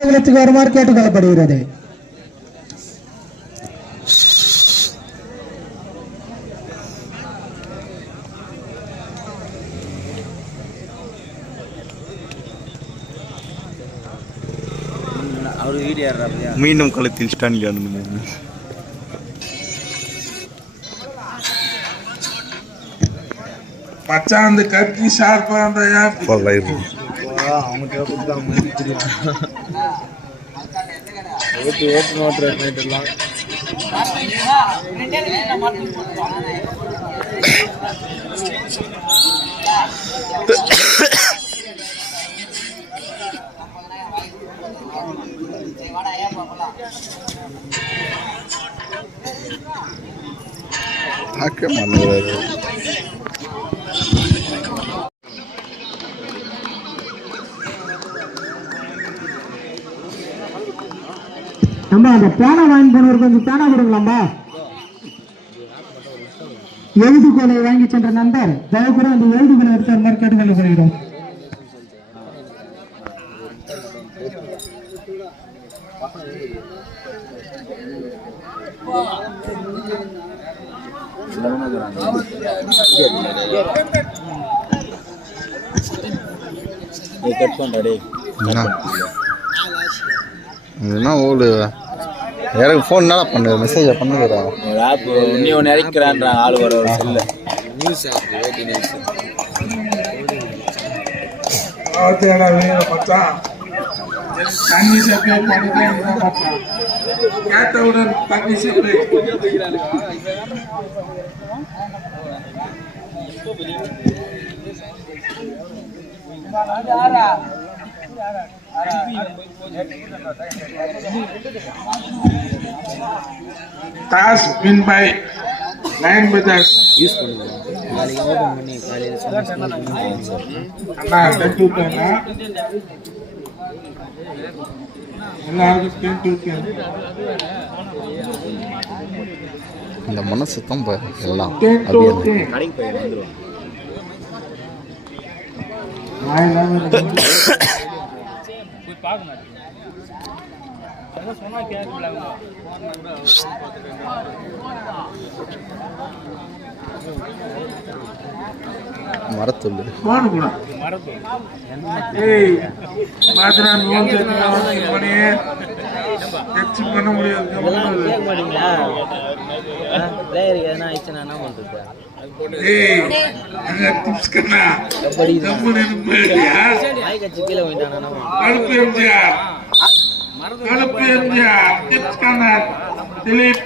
இடத்துக்கு வருமாறு கேட்டுக்கொள்ளப்படுகிறது. மீண்டும் களத்தில் ஸ்டான்லி அனுமதி மச்சான் அந்த கத்தி ஷார்ப்பா இருந்தா பல்லாயிரம் ஓட்டு ஓட்டு நோட்டு நைட்டுலாம் பார்க்க மாட்டேங்கிறாரு. நம்ம அந்த பேனா வாங்கி போனவர் கொஞ்சம் பேனா கொடுங்களாம்பா எழுதுகோலை வாங்கி சென்ற நண்பர் தயவுக்கூட அந்த எழுதுகோலை எடுத்து வருமாறு கேட்டுக்கொள்ளப்படுகிறோம் கட் பண்ணுறா டேய். என்ன? என்ன ஓடு யாருக்கு ஃபோன் என்ன பண்ணுது மெசேஜை பண்ணுதுடா ஒரு ஆப் இன்னி ஒன்று இறக்கிறான்றாங்க ஆள் வர ஒரு செல்லு நியூஸ் ஆப் ஓடி நியூஸ் தண்ணி கேட்டவுடன் தண்ணி சப்ளை டாஸ் வின் பை லைன் பஜாஜ் யூஸ் பண்ணுங்க நாளைக்கு ஓப்பன் பண்ணி காலையில் அண்ணா டென்ட் விட்டாங்க எல்லாருக்கும் டென்ட் விட்டேன் இந்த மனசு தான் எல்லாம். கடைக்கு போய் வந்துடுவோம் நான் எல்லாமே ரெடி. மரத்துள்ளு பண்ண முடியாது. டிப்ஸ் கண்ணா கபடி நம்ம நினைப்பியா நாய் கட்சி கீழே போயிட்டானா என்ன பண்ணுறது கருப்பு எம்ஜிஆர் கருப்பு எம்ஜிஆர் டிப்ஸ் கண்ணா. திலீப்.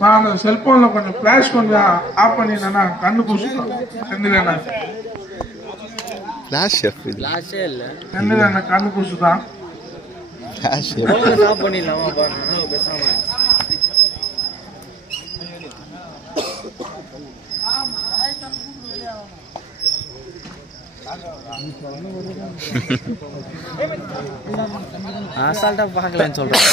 நான் செல்போன்ல கொஞ்சம் ஃபிளாஷ் கொஞ்சம் ஆஃப் பண்ணிட்டேன்னா கண்ணு கூசும் செந்துவேண்ணா ஃப்ளாஷ் எஃப் இது. லாஸ்டே இல்லை. செந்துவேண்ணா கண்ணு கூசுதான் ஃப்ளாஷ் எஃப் ஸ்டாப் பண்ணிடலாமாப்பா நான் பேசாம அசால்ட்டா பார்க்கலன்னு சொல்றேன்.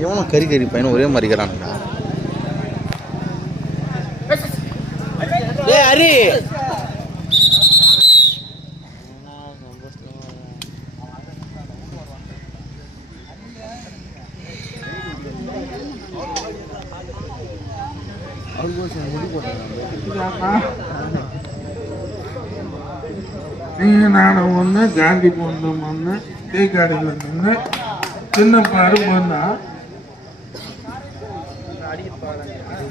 இவனும் கறி கறி பையனும் ஒரே மாதிரி இருக்கிறானுங்க ஹரி நீங்க நானும் ஒன்று காந்தி பொண்ணும் ஒன்று தேக்காடியில் ஒன்று சின்ன பாரு பொண்ணா ஃப்ரெண்ட்ஸ் மணி பித்தாஸ்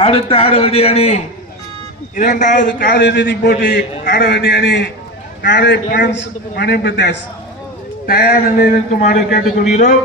அடுத்த ஆட வேண்டிய அணி இரண்டாவது காலிறுதி போட்டி ஆட வேண்டிய அணி காலை பிரான்ஸ் மணிபுத்தாஸ் தயார் நிலையில் இருக்குமாறு கேட்டுக்கொள்கிறோம்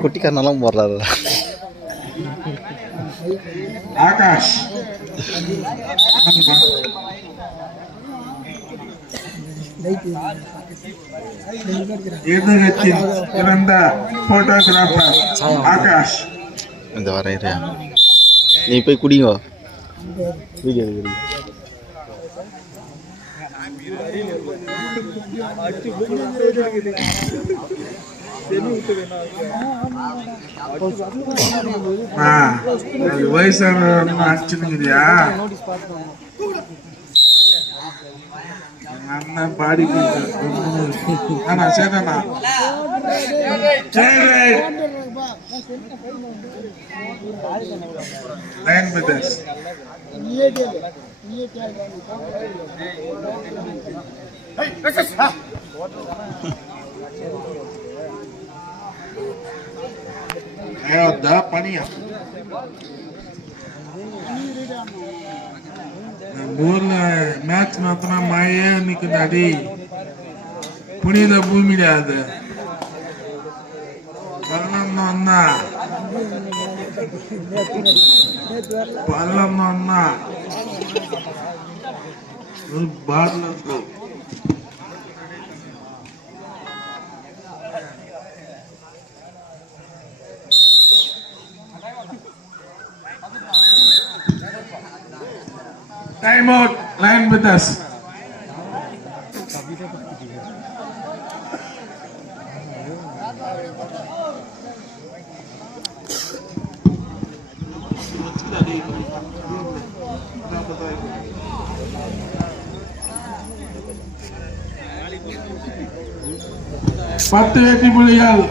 குட்டிக்காரனெல்லாம் போடுறாரு ஆகாஷ் எதிர்கட்சியின் சிறந்த போட்டோகிராஃபர் ஆகாஷ் இந்த வர இரு. நீ போய் குடிங்க வீடியோ எடுக்கிறீங்க அடிச்சுனுங்கிறியா அண்ணன் பாடி ஆனா பனியா நம்ம ஊர்ல மேட்ச் நடத்தினா மழையே நிக்குது அடி புனித பூமிடா அது பள்ளம் அண்ணா பள்ளம் அண்ணா ஒரு பாட்டில் இருக்கும் Time out, line with us. பத்து வெற்றி புள்ளிகள்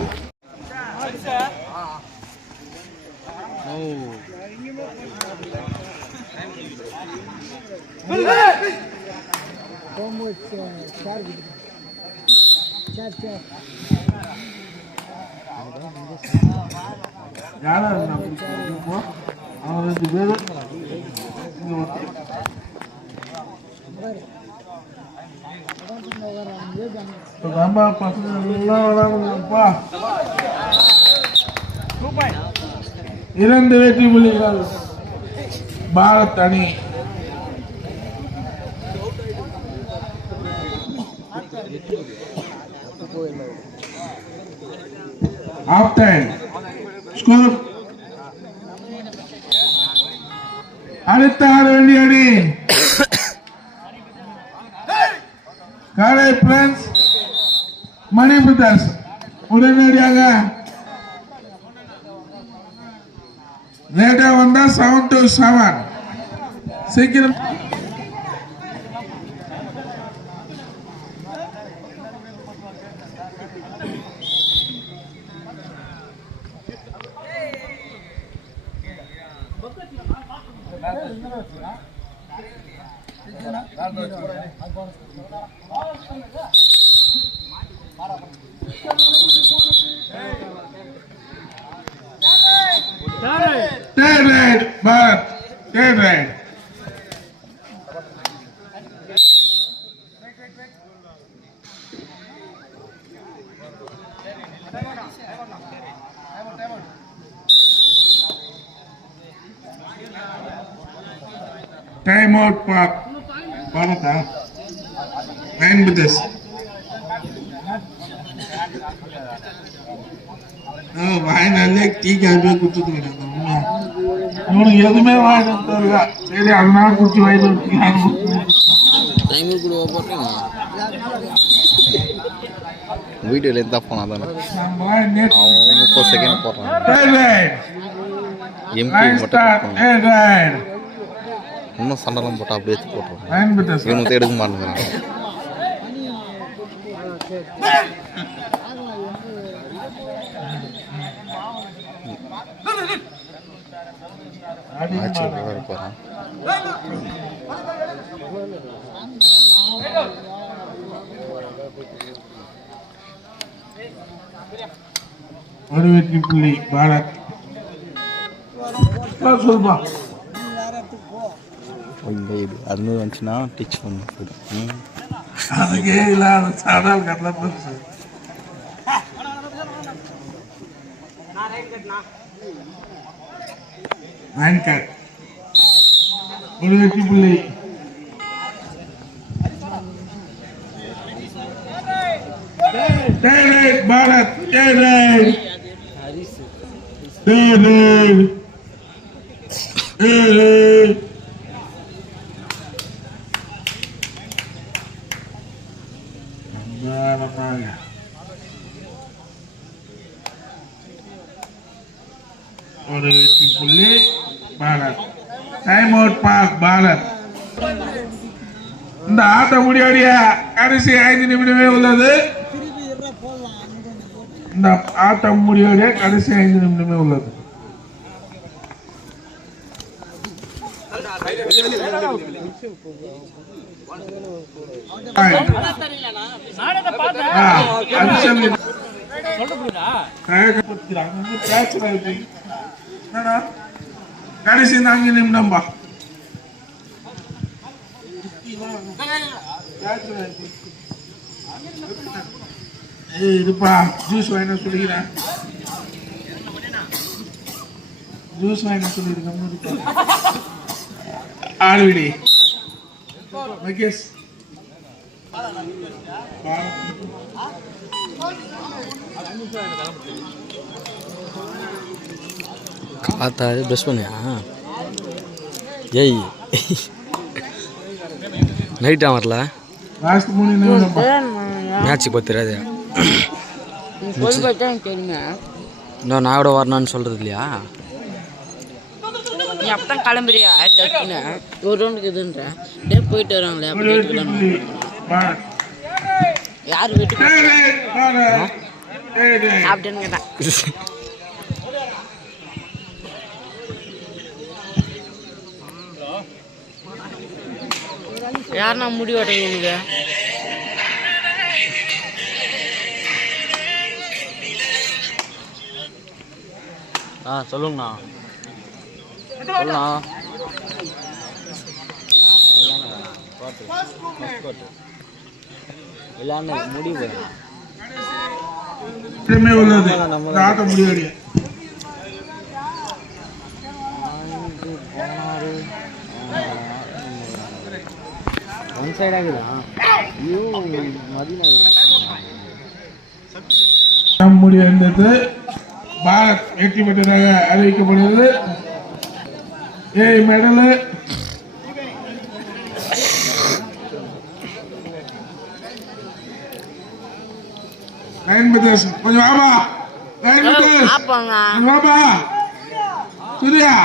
யாரா இருந்தா அவன் ரெண்டு பேரும் இங்க ஒருத்தர். பசங்க எல்லாம் இரண்டு வெற்றி புள்ளிகள் பாரத் அணி Half time. Score. அடுத்த ஆட வேண்டிய அணி. காலை பிரான்ஸ் மணி பிரதர்ஸ் உடனடியாக. லேட்டா வந்தா செவன் டு செவன் சீக்கிரம். Third ride, but third ride. Bharata. Nine with this. Oh, finally, tea coffee கொடுத்துட்டு இவனுக்கு எதுவுமே வாங்கிட்டு தெரியல சரி அதனால குச்சி வாங்கிட்டு வீடியோல இருந்தா போனா தானே அவன் முப்பது செகண்ட் போடுறான் எம்பி மட்டும். இன்னும் சண்டைலாம் போட்டா அப்படியே bitters. இவனுக்கு எடுக்க மாட்டேங்கிறான் ஆட்சி வேற போறான் ஒரு வெற்றி புள்ளி ஆ, சொல்லுப்பா. Oh, இந்த இது அது வந்துச்சுன்னா டீச் பண்ண. போயிடும் அதுக்கே இல்லாத சாதால் ஒரு வெற்றி பாரத் David ஒரு வெற்றி புள்ளி பாரத் டைம் அவுட் பாஸ் பாரத் இந்த ஆட்டம் முடியாடிய கடைசி ஐந்து நிமிடமே உள்ளது. இந்த ஆட்டம் முடியாடிய கடைசி ஐந்து நிமிடமே உள்ளது. அடிச்சல். என்னடா? கடைசி நாங்க நிமிடம்பா. இருப்பா. ஜூஸ் வாங்கின சொல்லிக்கிறேன். ஜூஸ் வாங்கின சொல்லியிருக்கேன் ஆழ்விடி மகேஷ் காத்தாது ப்ரெஷ் பண்ணியா? ஏய். நைட்டா வரல? மேட்ச்சுக்கு பத்துறாது போய் பார்த்தா எனக்கு தெரியுங்க இன்னும் நான் கூட வரணும்னு சொல்கிறது இல்லையா? நீ அப்பதான் கிளம்புறியா? டக்குன்னு ஒரு ரவுண்டுக்கு இதுன்ற. டே போயிட்டு வராங்களே அப்போ யார் வீட்டுக்கு அப்படின்னு கேட்டேன். யாருன்னா முடி உனக்கு ஆ சொல்லுங்கண்ணா. சொல்லுண்ணா. விளையாண்டு முடிவு உள்ளது. சைட் ஆகுதா ஐயோ மதிநகர் ஆட்டம் முடிவடைந்தது பாரத் வெற்றி பெற்றதாக அறிவிக்கப்படுகிறது ஏய் மெடலு நயன் பிரதேஷ் கொஞ்சம் வாமா நயன் பிரதேஷ் ஆப்பாங்க வாமா சூர்யா